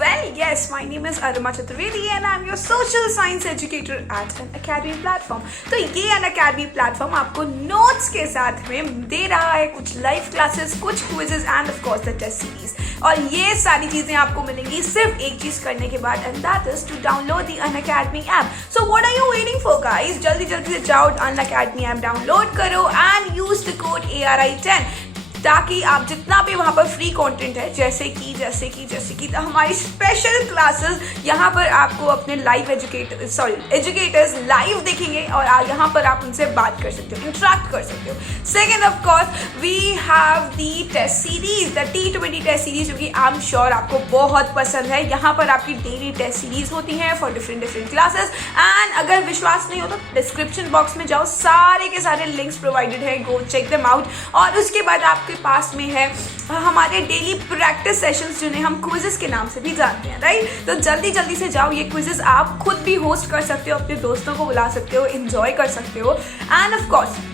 Well, yes, my name is Aruma Chaturvedi and I'm your social science educator at an academy platform. तो ये an academy platform आपको notes के साथ में दे रहा है कुछ live classes, कुछ quizzes and of course the test series. और ये सारी चीजें आपको मिलेंगी सिर्फ एक चीज करने के बाद and that is to download the Unacademy app. So what are you waiting for, guys? जल्दी जल्दी से जाओ Unacademy app डाउनलोड करो and use the code ARI10 ताकि आप जितना भी वहाँ पर फ्री कंटेंट है जैसे कि तो हमारी स्पेशल क्लासेस यहाँ पर आपको अपने लाइव एजुकेटर्स लाइव देखेंगे और यहाँ पर आप उनसे बात कर सकते हो, इंटरेक्ट कर सकते हो. Second of course we have the test series, the T20 test series, जो कि आई एम श्योर आपको बहुत पसंद है. यहाँ पर आपकी डेली टेस्ट सीरीज होती हैं फॉर डिफरेंट क्लासेस. एंड अगर विश्वास नहीं हो तो डिस्क्रिप्शन बॉक्स में जाओ, सारे के सारे लिंक्स प्रोवाइडेड है, गो चेक देम आउट. और उसके बाद आपके पास में है हमारे डेली प्रैक्टिस सेशंस जिन्हें हम क्विजेस के नाम से भी जानते हैं, राइट. तो जल्दी से जाओ, ये क्विजेस आप खुद भी होस्ट कर सकते हो, अपने दोस्तों को बुला सकते हो, एंजॉय कर सकते हो. एंड ऑफ कोर्स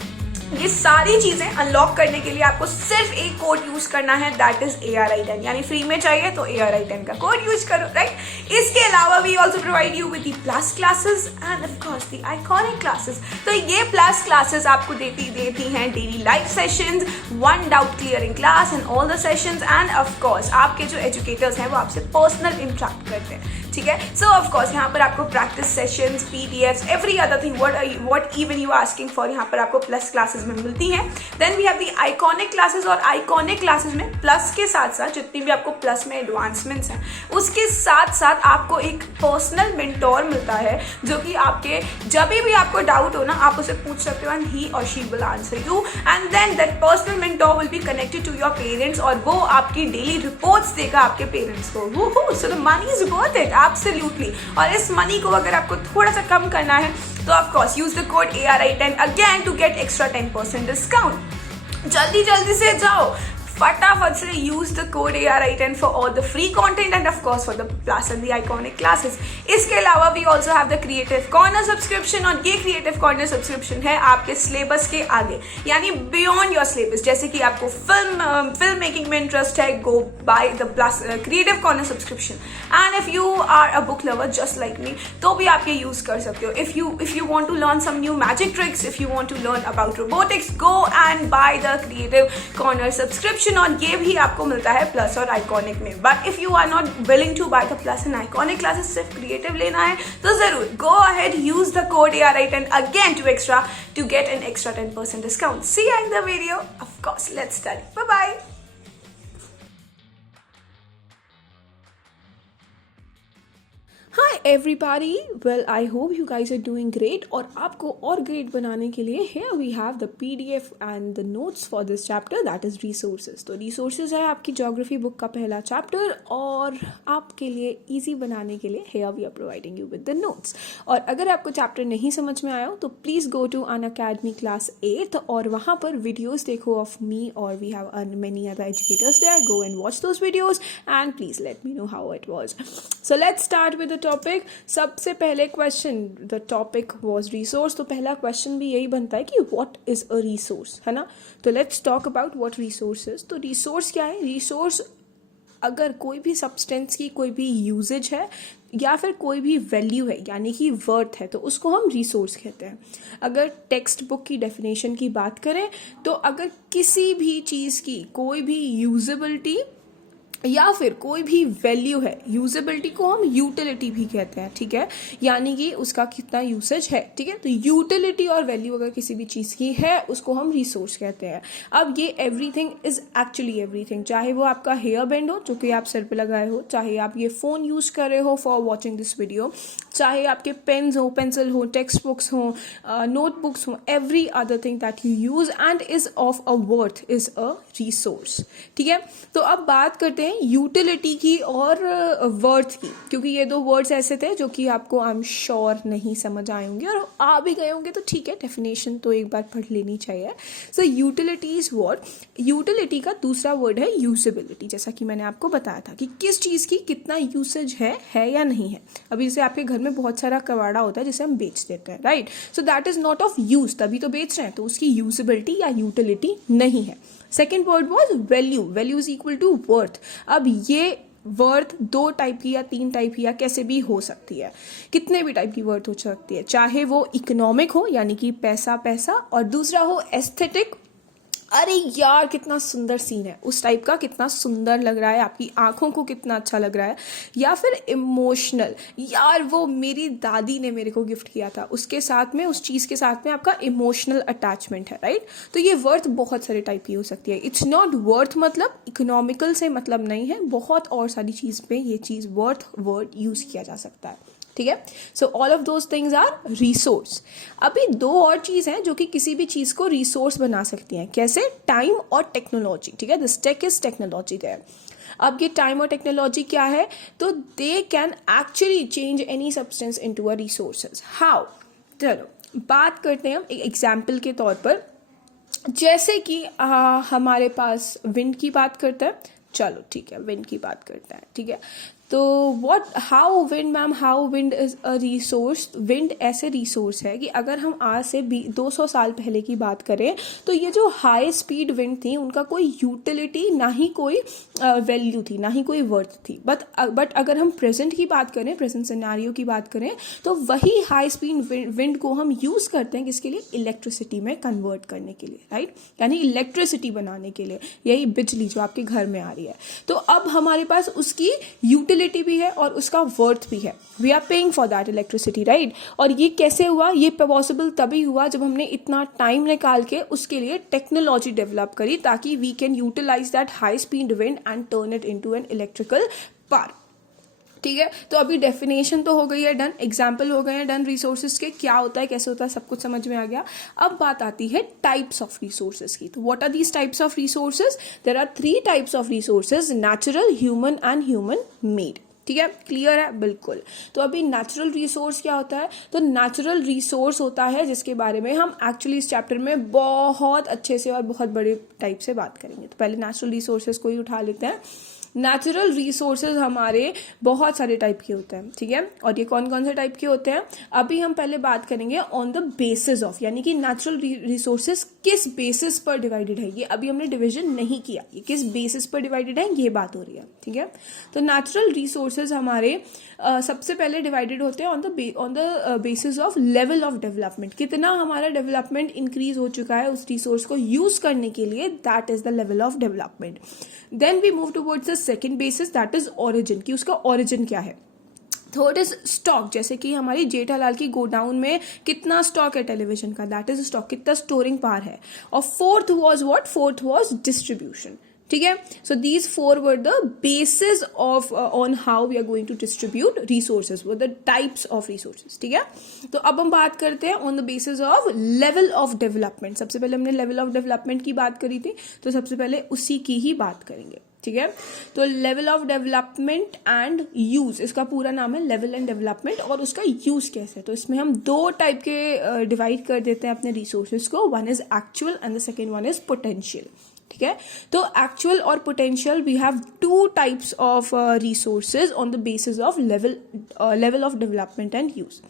ये सारी चीजें अनलॉक करने के लिए आपको सिर्फ एक कोड यूज करना है, दैट इज ARI10. यानी फ्री में चाहिए तो ARI10 का कोड यूज करो, राइट. इसके अलावा we also provide you with the plus classes and of course the iconic classes. तो ये प्लस क्लासेस आपको देती हैं daily live sessions, one doubt clearing class and all the sessions. And of course आपके जो educators हैं वो आपसे पर्सनल इंटरेक्ट करते हैं, ठीक है. सो ऑफ कोर्स यहाँ पर आपको practice sessions, PDFs, every other thing what even you asking for यहाँ पर आपको प्लस क्लासेस में मिलती हैं. Then we have the iconic classes, और आइकॉनिक क्लासेस में प्लस के साथ साथ जितनी भी आपको प्लस में एडवांसमेंट्स हैं उसके साथ साथ आपको एक पर्सनल मेंटोर मिलता है, जो कि आपके जब भी आपको डाउट हो ना आप उसे पूछ सकते हो एंड ही और she will answer you. And then that personal mentor will be connected to your parents और वो आपकी डेली रिपोर्ट्स देगा आपके पेरेंट्स को. So the money is worth it absolutely. और इस मनी को अगर आपको थोड़ा सा कम करना है तो of course use the code ARI10 again to get extra 10% discount. जल्दी से जाओ, फटाफट से use the code ARI10 for all the free content and of course for the plus and the iconic classes. इसके अलावा we also have the creative corner subscription, और ये creative corner subscription है आपके सिलेबस के आगे, यानी बियॉन्ड योर सिलेबस. जैसे कि आपको फिल्म मेकिंग में इंटरेस्ट है, go buy the plus creative corner subscription. And if you are a book lover just like me तो भी आप ये यूज कर सकते हो. If you want to learn some new magic tricks, if you want to learn about robotics, go and buy the creative corner subscription. और ये भी आपको मिलता है प्लस और आइकॉनिक में. But if you are not willing to buy the plus and iconic classes, सिर्फ creative लेना है तो जरूर go ahead, use the code ARI10 again to get an extra 10% discount. See you in the video. Of course let's study. Bye bye. Hi everybody, well I hope you guys are doing great. और आपको और great बनाने के लिए here we have the PDF and the notes for this chapter, that is resources. तो resources है आपकी geography book का पहला chapter और आपके लिए easy बनाने के लिए here we are providing you with the notes. और अगर आपको chapter नहीं समझ में आया हो तो please go to Unacademy class 8 और वहाँ पर videos देखो of me or we have many other educators there. Go and watch those videos and please let me know how it was. So let's start with the topic. सबसे पहले question, the topic was resource, तो पहला question भी यही बनता है कि what is a resource, है ना. तो let's talk about what resource is. तो रिसोर्स क्या है? रिसोर्स अगर कोई भी सब्सटेंस की कोई भी यूजेज है या फिर कोई भी वैल्यू है यानी कि वर्थ है तो उसको हम रिसोर्स कहते हैं. अगर टेक्स्ट बुक की डेफिनेशन की बात करें तो अगर किसी भी चीज़ की कोई भी यूजेबिलिटी या फिर कोई भी वैल्यू है, यूजेबिलिटी को हम यूटिलिटी भी कहते हैं, ठीक है, यानी कि उसका कितना यूसेज है, ठीक है. तो यूटिलिटी और वैल्यू अगर किसी भी चीज़ की है उसको हम रिसोर्स कहते हैं. अब ये एवरीथिंग इज एक्चुअली एवरीथिंग, चाहे वो आपका हेयर बैंड हो जो कि आप सिर पे लगाए हो, चाहे आप ये फ़ोन यूज़ कर रहे हो फॉर वॉचिंग दिस वीडियो, चाहे आपके पेन्स हो, पेंसिल हो, टेक्स्ट बुक्स हो, नोटबुक्स हो, every other thing that you use and is of a worth is a resource, ठीक है. तो अब बात करते हैं यूटिलिटी की और वर्थ की, क्योंकि ये दो वर्ड्स ऐसे थे जो कि आपको आई एम श्योर नहीं समझ आए होंगे और आ भी गए होंगे तो ठीक है, डेफिनेशन तो एक बार पढ़ लेनी चाहिए. सो यूटिलिटी इज व्हाट, यूटिलिटी का दूसरा वर्ड है यूजेबिलिटी. जैसा कि मैंने आपको बताया था कि किस चीज़ की कितना यूसेज है या नहीं है. अभी जैसे आपके घर में बहुत सारा कबाड़ा होता है जिसे हम बेच देते हैं, right. So that is not of use, तभी तो बेच रहे हैं, तो उसकी यूजेबिलिटी या यूटिलिटी नहीं है. Second word was value. Value is equal to worth. अब ये वर्थ 2 टाइप की या 3 टाइप की या कैसे भी हो सकती है, कितने भी टाइप की वर्थ हो सकती है, चाहे वो इकोनॉमिक हो यानी कि पैसा पैसा, और दूसरा हो एस्थेटिक, अरे यार कितना सुंदर सीन है उस टाइप का, कितना सुंदर लग रहा है, आपकी आंखों को कितना अच्छा लग रहा है, या फिर इमोशनल, यार वो मेरी दादी ने मेरे को गिफ्ट किया था, उसके साथ में उस चीज़ के साथ में आपका इमोशनल अटैचमेंट है, राइट। तो ये वर्थ बहुत सारे टाइप की हो सकती है। इट्स नॉट वर्थ मतलब इकोनॉमिकल से मतलब नहीं है, बहुत और सारी चीज़ पे ये चीज़ वर्थ वर्ड यूज़ किया जा सकता है, ठीक है। So all of those things are resource. अभी 2 और चीज़ हैं जो कि किसी भी चीज़ को रिसोर्स बना सकती हैं, कैसे? टाइम और टेक्नोलॉजी, ठीक है। दिस टेक इज टेक्नोलॉजी है। अब ये टाइम और टेक्नोलॉजी क्या है? तो they can actually change any substance into a resources. How? चलो बात करते हैं हम एक एग्जाम्पल के तौर पर, जैसे कि हमारे पास विंड की बात करते हैं, चलो ठीक है विंड की बात करते हैं, ठीक है। तो how wind ma'am, how wind is a resource? Wind ऐसे रिसोर्स है कि अगर हम आज से 200 साल पहले की बात करें तो ये जो हाई स्पीड विंड थी उनका कोई यूटिलिटी ना ही कोई वैल्यू थी, ना ही कोई वर्थ थी। बट अगर हम प्रेजेंट की बात करें, प्रेजेंट सिनेरियो की बात करें, तो वही हाई स्पीड विंड को हम यूज़ करते हैं किसके लिए? इलेक्ट्रिसिटी में कन्वर्ट करने के लिए, राइट। यानी इलेक्ट्रिसिटी बनाने के लिए, यही बिजली जो आपके घर में आ रही है। तो अब हमारे पास उसकी यूटिलिटी भी है और उसका वर्थ भी है। We are paying for that electricity, right. और ये कैसे हुआ? ये पॉसिबल तभी हुआ जब हमने इतना टाइम निकाल के उसके लिए टेक्नोलॉजी डेवलप करी, ताकि we can utilise that high speed wind and turn it into an electrical power, ठीक है। तो अभी डेफिनेशन तो हो गई है डन, एग्जाम्पल हो गए हैं डन रिसोर्सेज के, क्या होता है कैसे होता है सब कुछ समझ में आ गया। अब बात आती है टाइप्स ऑफ रिसोर्सेज की। तो what are these types of resources? There are 3 types of resources, natural, human and human made, ठीक है। क्लियर है? बिल्कुल। तो अभी नेचुरल रिसोर्स क्या होता है? तो नेचुरल रिसोर्स होता है जिसके बारे में हम एक्चुअली इस चैप्टर में बहुत अच्छे से और बहुत बड़े टाइप से बात करेंगे। तो पहले नेचुरल रिसोर्सेज को ही उठा लेते हैं। नेचुरल रिसोर्सेज हमारे बहुत सारे टाइप के होते हैं, ठीक है। और ये कौन कौन से टाइप के होते हैं? अभी हम पहले बात करेंगे ऑन द बेसिस ऑफ, यानी कि नेचुरल रिसोर्सेज किस बेसिस पर डिवाइडेड है। ये अभी हमने डिवीजन नहीं किया, ये किस बेसिस पर डिवाइडेड है ये बात हो रही है, ठीक है। तो नेचुरल रिसोर्सेज हमारे सबसे पहले डिवाइडेड होते हैं on the basis of level of development. कितना हमारा डेवलपमेंट इंक्रीज हो चुका है उस रिसोर्स को यूज करने के लिए, that is the level of development. Then we move towards the second basis, that is origin, कि उसका ओरिजिन क्या है। थर्ड इज स्टॉक, जैसे कि हमारी जेठालाल की गोडाउन में कितना स्टॉक है टेलीविजन का, दैट इज स्टॉक, कितना स्टोरिंग पावर है। और fourth was what? Fourth was distribution, ठीक है। So these 4 were the basis of on how we are going to distribute resources, वो द टाइप्स ऑफ रिसोर्सेज, ठीक है। तो अब हम बात करते हैं on the basis of level of development. सबसे पहले हमने लेवल ऑफ डेवलपमेंट की बात करी थी, तो सबसे पहले उसी की ही बात करेंगे, ठीक है। तो level of development and use, इसका पूरा नाम है लेवल एंड डेवलपमेंट, और उसका यूज कैसे। तो इसमें हम 2 टाइप के डिवाइड कर देते हैं अपने रिसोर्सेज को, one is actual and the second one is potential, ठीक है। तो एक्चुअल और potential, we have 2 types of resources on the basis of level of development and use.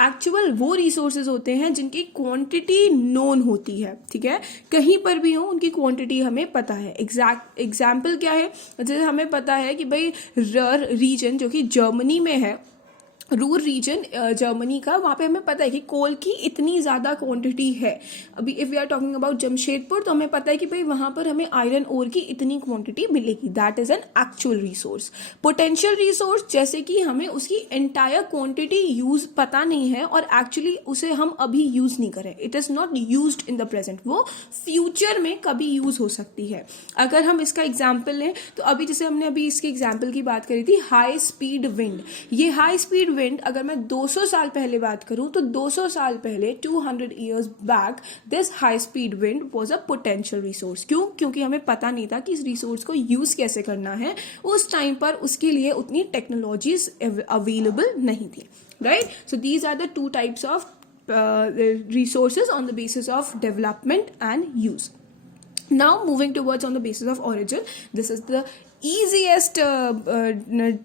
Actual वो रिसोर्सेज होते हैं जिनकी क्वांटिटी नोन होती है, ठीक है। कहीं पर भी हो उनकी क्वांटिटी हमें पता है। एग्जाम्पल क्या है? जैसे हमें पता है कि भाई रर रीजन जो कि जर्मनी में है, रूर रीजन जर्मनी का, वहाँ पे हमें पता है कि कोल की इतनी ज़्यादा क्वांटिटी है। अभी if we are talking about Jamshedpur, तो हमें पता है कि भाई वहाँ पर हमें आयरन ओर की इतनी क्वांटिटी मिलेगी, that is an actual resource. Potential resource, जैसे कि हमें उसकी एंटायर क्वांटिटी यूज पता नहीं है और एक्चुअली उसे हम अभी यूज नहीं करें, it is not used in the present, वो फ्यूचर में कभी यूज हो सकती है। अगर हम इसका एग्जाम्पल लें तो अभी जैसे हमने अभी इसके एग्जाम्पल की बात करी थी, हाई स्पीड विंड। ये हाई स्पीड विंड अगर मैं 200 साल पहले बात करूं तो 200 साल पहले 200 years back this high speed wind was a potential resource. क्यों? क्योंकि हमें पता नहीं था कि इस रिसोर्स को यूज कैसे करना है, उस टाइम पर उसके लिए उतनी टेक्नोलॉजीज अवेलेबल नहीं थी, right. So these are the 2 types of resources on the basis of development and use. Now moving towards on the basis of origin, this is the easiest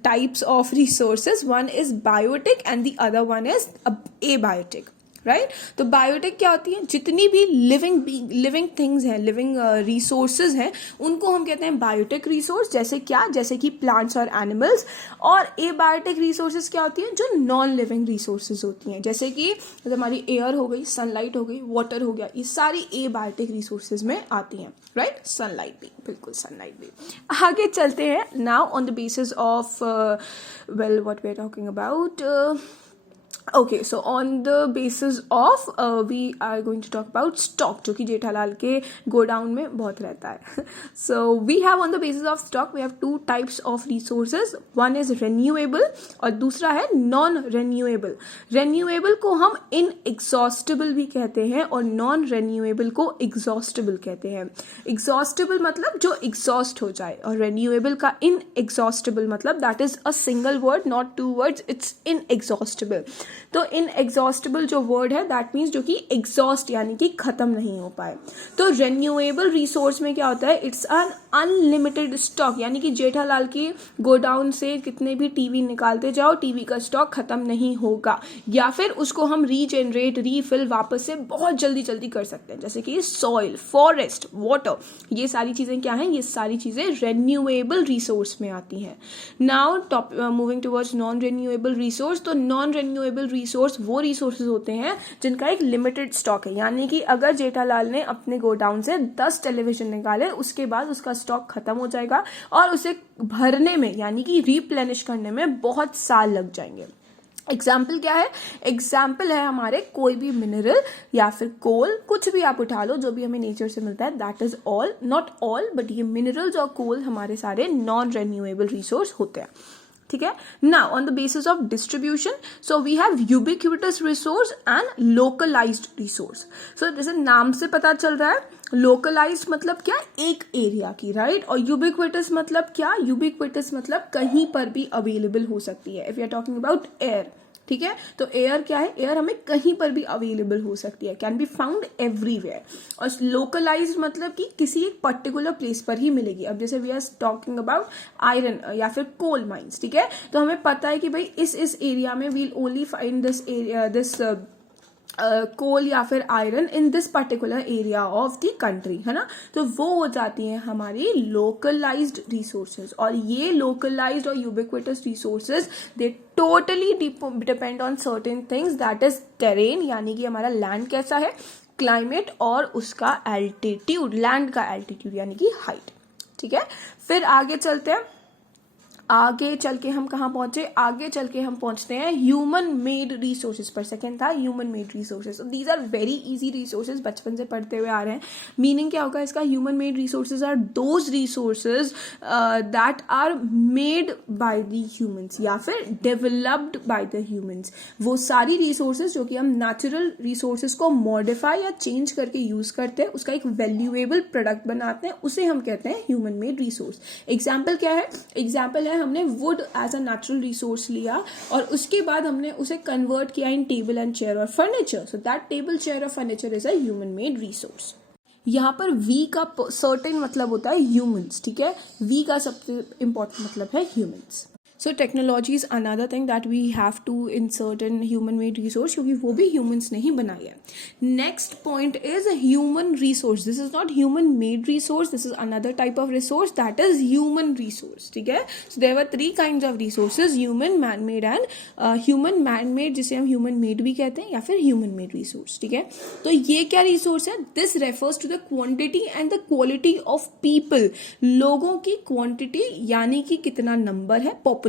types of resources. One is biotic and the other one is abiotic, right. तो biotech क्या होती है, जितनी भी living things हैं, living resources हैं, उनको हम कहते हैं बायोटेक रिसोर्स। जैसे क्या, जैसे कि प्लांट्स और एनिमल्स। और ए बायोटेक रिसोर्सेज क्या होती हैं, जो नॉन लिविंग रिसोर्सेज होती हैं, जैसे कि हमारी एयर हो गई, सनलाइट हो गई, वाटर हो गया, ये सारी ए बायोटेक रिसोर्सेज में आती हैं, राइट। सनलाइट भी, बिल्कुल सनलाइट भी। आगे चलते हैं। Now on the basis of well what we are talking about, okay, so on the basis of we are going to talk about stock, जो कि जेठालाल के गोडाउन में बहुत रहता है। So we have on the basis of stock we have two types of resources, one is renewable और दूसरा है non renewable। renewable को हम inexhaustible भी कहते हैं और non renewable को exhaustible कहते हैं। exhaustible मतलब जो exhaust हो जाए, और renewable का inexhaustible मतलब that is a single word not two words, it's inexhaustible। तो इनएग्जॉस्टेबल जो वर्ड है दैट मीन्स जो कि एग्जॉस्ट यानी कि खत्म नहीं हो पाए। तो रेन्यूएबल रिसोर्स में क्या होता है, इट्स एन अनलिमिटेड स्टॉक, यानी कि जेठालाल की गोडाउन से कितने भी टीवी निकालते जाओ, टीवी का स्टॉक खत्म नहीं होगा, या फिर उसको हम रीजनरेट, रीफिल वापस से बहुत जल्दी जल्दी कर सकते हैं। जैसे कि सॉइल, फॉरेस्ट, वाटर, ये सारी चीजें क्या हैं, ये सारी चीजें रेन्यूएबल रिसोर्स में आती हैं। Now moving towards non renewable resource. तो नॉन रेन्यूएबल रिसोर्स वो रिसोर्सेज होते हैं जिनका एक लिमिटेड स्टॉक है, यानी कि अगर जेठालाल ने अपने गोडाउन से 10 टेलीविजन निकाले, उसके बाद उसका स्टॉक खत्म हो जाएगा और उसे भरने में यानी कि रिप्लेनिश करने में बहुत साल लग जाएंगे। एग्जाम्पल क्या है, एग्जाम्पल है हमारे कोई भी मिनरल या फिर कोल, कुछ भी आप उठा लो जो भी हमें नेचर से मिलता है, that is all, not all but ये मिनरल्स और कोल हमारे सारे नॉन रेन्यूएबल रिसोर्स होते हैं, ठीक है। Now on the basis of distribution, so we have ubiquitous resource and localised resource. So जैसे नाम से पता चल रहा है, लोकलाइज्ड मतलब क्या, एक एरिया की, राइट। और यूबिक्विटस मतलब क्या, यूबिक्विटस मतलब कहीं पर भी अवेलेबल हो सकती है। If you are talking about air, ठीक है, तो एयर क्या है, एयर हमें कहीं पर भी अवेलेबल हो सकती है, कैन बी फाउंड एवरीवेयर। और लोकलाइज्ड मतलब कि किसी एक पर्टिकुलर प्लेस पर ही मिलेगी। अब जैसे we are talking about iron या फिर कोल माइंस, ठीक है, तो हमें पता है कि भाई इस एरिया में वील ओनली फाइंड दिस कोल या फिर iron in this particular area of the country, है ना। तो वो हो जाती हैं हमारी लोकलाइज्ड रिसोर्सेज। और ये लोकलाइज्ड और ubiquitous resources they totally depend on certain things, that is terrain, यानी कि हमारा लैंड कैसा है, क्लाइमेट, और उसका एल्टीट्यूड, लैंड का एल्टीट्यूड यानी कि हाइट, ठीक है। फिर आगे चलते हैं, आगे चल के हम कहाँ पहुंचे, आगे चल के हम पहुंचते हैं ह्यूमन मेड रिसोर्सेज पर। सेकेंड था human made resources. These are very easy resources, बचपन से पढ़ते हुए आ रहे हैं। मीनिंग क्या होगा इसका, human made resources are those resources that are made by the humans या फिर डेवलप्ड बाय द ह्यूमंस। वो सारी रिसोर्सेज जो कि हम नेचुरल रिसोर्सेज को मॉडिफाई या चेंज करके यूज करते हैं, उसका एक वैल्यूएबल प्रोडक्ट बनाते हैं, उसे हम कहते हैं ह्यूमन मेड रिसोर्स। एग्जाम्पल क्या है, एग्जाम्पल है हमने wood as a natural resource लिया और उसके बाद हमने उसे कन्वर्ट किया इन टेबल एंड चेयर और furniture. So that table, chair और furniture is a human made resource. यहाँ पर वी का सर्टेन मतलब होता है ह्यूमंस, ठीक है, वी का सबसे इंपॉर्टेंट मतलब है humans. So technology is another thing that we have to insert in human made resource, क्योंकि वो भी ह्यूमंस ने ही बनाई है। Next point is human resource. This is not human made resource, this is another type of resource, that is human resource, ठीक है। So there were 3 kinds of resources, human, man made and human man made, जिसे हम human made भी कहते हैं या फिर human made resource, ठीक है। तो ये क्या रिसोर्स है, this refers to the quantity and the quality of people. लोगों की क्वांटिटी यानी कि कितना नंबर है, पॉपुलेशन,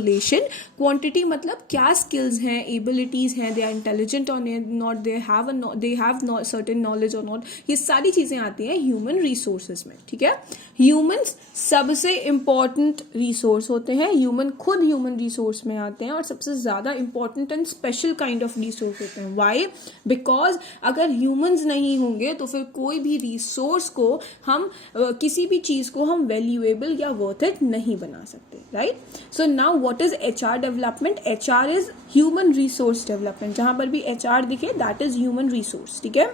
क्वांटिटी मतलब क्या स्किल्स हैं, एबिलिटीज हैं, दे आर इंटेलिजेंट और not, they have certain knowledge और नॉट, ये सारी चीजें आती हैं ह्यूमन रिसोर्सेज में, ठीक है। ह्यूमंस सबसे इंपॉर्टेंट रिसोर्स होते हैं, ह्यूमन खुद ह्यूमन रिसोर्स में आते हैं और सबसे ज्यादा important and special kind of resource होते हैं। वाई? बिकॉज अगर ह्यूमंस नहीं होंगे तो फिर कोई भी रिसोर्स को हम किसी भी चीज को हम वैल्यूएबल या वर्थ इट नहीं बना सकते, right. So now what is HR development? HR is human resource development. जहां पर भी HR दिखे दैट इज ह्यूमन रिसोर्स, ठीक है।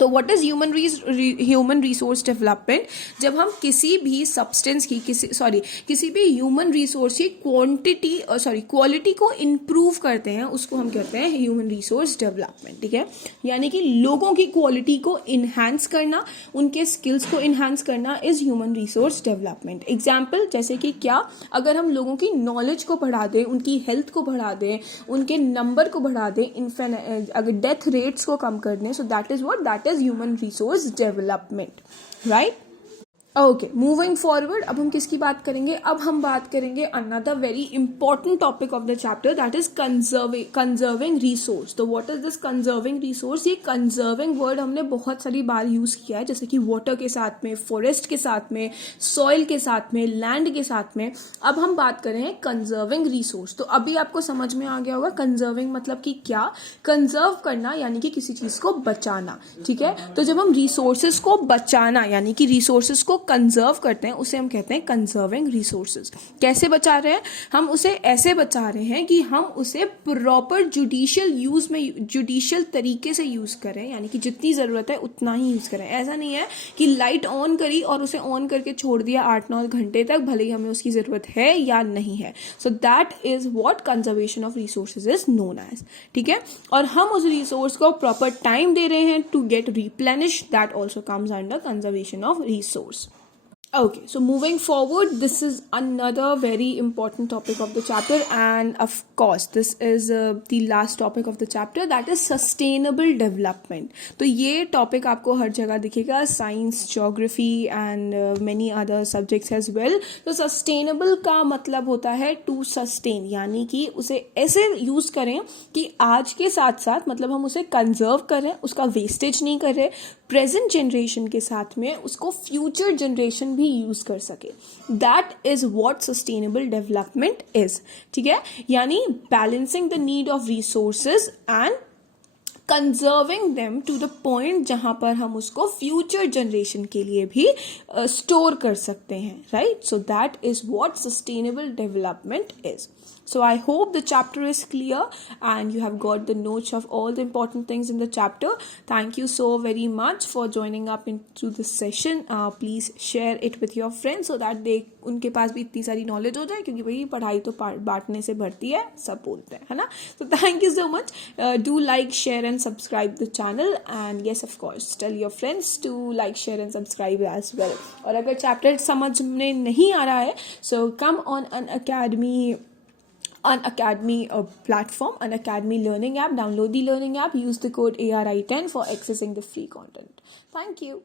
तो what is human resource development? जब हम किसी भी सब्सटेंस की किसी भी ह्यूमन रिसोर्स की क्वालिटी को इम्प्रूव करते हैं, उसको हम कहते हैं ह्यूमन रिसोर्स डेवलपमेंट। ठीक है, यानी कि लोगों की क्वालिटी को इन्हांस करना, उनके स्किल्स को इन्हांस करना is human resource development. Example जैसे कि क्या, अगर हम लोगों की नॉलेज को बढ़ा दें, उनकी हेल्थ को बढ़ा दें, उनके नंबर को बढ़ा दें, अगर डेथ रेट्स को कम कर दें, so that is human resource development, right? Okay, moving forward, अब हम किसकी बात करेंगे? अब हम बात करेंगे another very important topic of the chapter, that is conserving resource. तो what is this conserving resource? ये कंजर्विंग वर्ड हमने बहुत सारी बार यूज किया है, जैसे कि वाटर के साथ में, फॉरेस्ट के साथ में, सॉइल के साथ में, लैंड के साथ में। अब हम बात कर रहे हैं कंजर्विंग रिसोर्स। तो अभी आपको समझ में आ गया होगा कंजर्विंग मतलब कि क्या? कंजर्व करना यानी कि किसी चीज को बचाना। ठीक है, तो जब हम रिसोर्सेज को बचाना यानी कि रिसोर्सेज को कंजर्व करते हैं, उसे हम कहते हैं कंजर्विंग रिसोर्सेज। कैसे बचा रहे हैं? हम उसे ऐसे बचा रहे हैं कि हम उसे प्रॉपर जुडिशियल तरीके से यूज करें, यानी कि जितनी जरूरत है उतना ही यूज करें। ऐसा नहीं है कि लाइट ऑन करी और उसे ऑन करके छोड़ दिया 8-9 घंटे तक, भले ही हमें उसकी जरूरत है या नहीं है। So that is what conservation of resources is known as. ठीक है, और हम उस रिसोर्स को प्रॉपर टाइम दे रहे हैं to get replenish, that also comes under conservation of resource. Okay, so moving forward, this is another very important topic of the chapter, and of course this is the last topic of the chapter, that is sustainable development. तो ये topic आपको हर जगह दिखेगा, science, geography and many other subjects as well. तो sustainable का मतलब होता है to sustain, यानी कि उसे ऐसे use करें कि आज के साथ साथ, मतलब हम उसे conserve करें, उसका wastage नहीं कर रहे, प्रेजेंट जनरेशन के साथ में उसको फ्यूचर जनरेशन भी यूज कर सके। That is what sustainable development is. ठीक है, यानी balancing the need of resources and conserving them to the point जहां पर हम उसको फ्यूचर जनरेशन के लिए भी स्टोर कर सकते हैं, right? So that is what sustainable development is. So I hope the chapter is clear and you have got the notes of all the important things in the chapter. Thank you so very much for joining up into this session. Please share it with your friends so that उनके पास भी इतनी सारी knowledge हो जाए, क्योंकि भाई पढ़ाई तो बांटने से बढ़ती है, सब बोलते हैं, है ना? So thank you so much. Do like, share and subscribe the channel, and yes of course tell your friends to like, share and subscribe as well. और अगर चैप्टर समझ में नहीं आ रहा है, so come on Unacademy platform, Unacademy learning app. Download the learning app, use the code ARI10 for accessing the free content. Thank you.